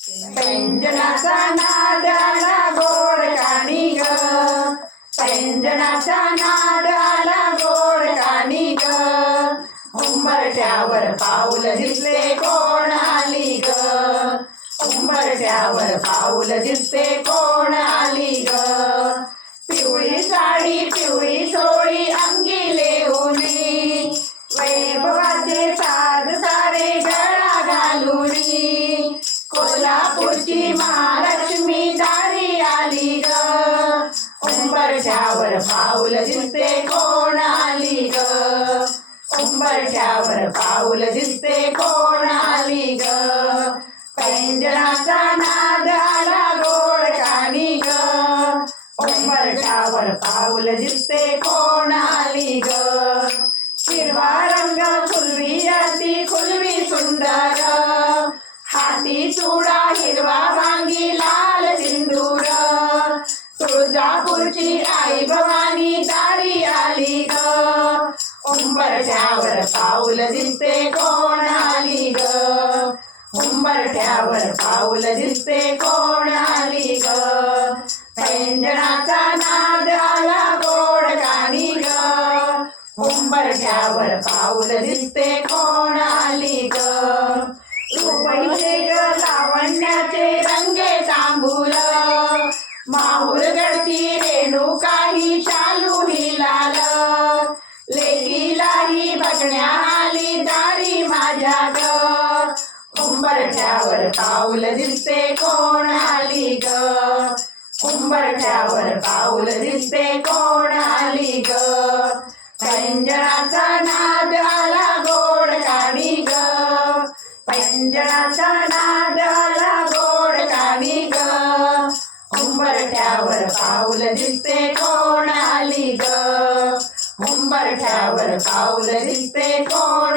पैंजणाचा नाद आला गोड कानी ग, पैंजणाचा नाद आला गोड कानी ग, उंबरठ्यावर पाऊल दिसते कोण आली ग, उंबरठ्यावर पाऊल दिसते कोण आली ग, पिवळी साडी पिवळी सोळी अंगी लेऊनी, वैभवाचे साज सारे गळा घालूनी, कोल्हापूरची महालक्ष्मी दारी आली ग, उंबरठ्यावर पाऊल दिसते कोण आली ग, उंबरठ्यावर पाऊल दिसते कोण आली ग, पैंजणाचा नाद आला गोड कानी ग, उंबरठ्यावर पाऊल दिसते कोण आली ग, हिरवा रंग खुलवी अति खुलवी सुंदर, हाती चुडा हिरवा भांगी लाल सिंदूर, तुळजापूरची आई भवानी दारी आली ग, उंबरठ्यावर पाऊल दिसते कोण आली ग, उंबरठ्यावर पाऊल दिसते कोण आली ग, पैंजणाचा नाद आला गोड कानी ग, उंबरठ्यावर पाऊल दिसते कोण आली ग, रुपईचे ग लावण्याचे रंगे तांबूल, माहुरगडची रेणुकाही शालू ही लाल, लेकीलाही बघण्या आली दारी माझ्या ग, उंबरठ्यावर पाऊल दिसते कोण आली ग, उंबरठ्यावर पाऊल दिसते कोण आली ग, पैंजणाचा नाद आला गोड कानी ग, पैंजणाचा नाद आला गोड कानी ग, उंबरठ्यावर पाऊल दिसते कोण आली ग, उंबरठ्यावर पाऊल दिसते कोण